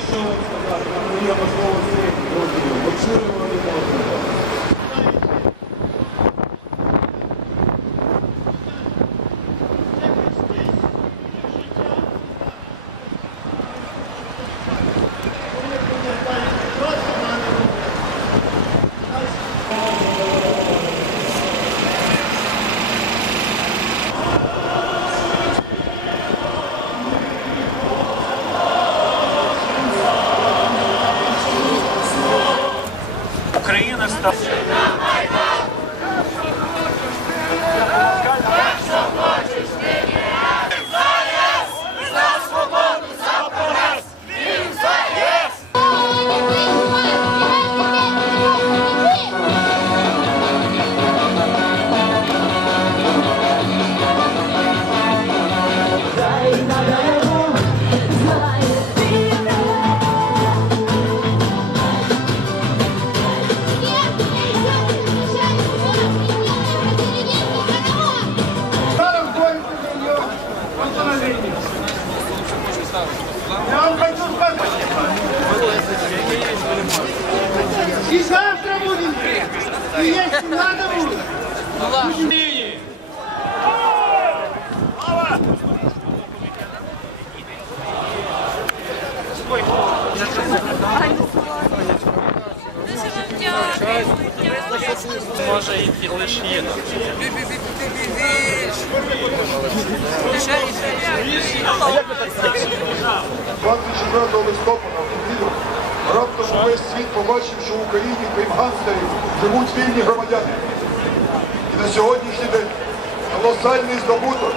знаєте, що сказати? Є Nacional. И завтра будем. И если надо будет. Може і лише є. 24 листопада в неділю раптом увесь світ побачив, що в Україні крім гангстерів живуть вільні громадяни. І на сьогоднішній день колосальний здобуток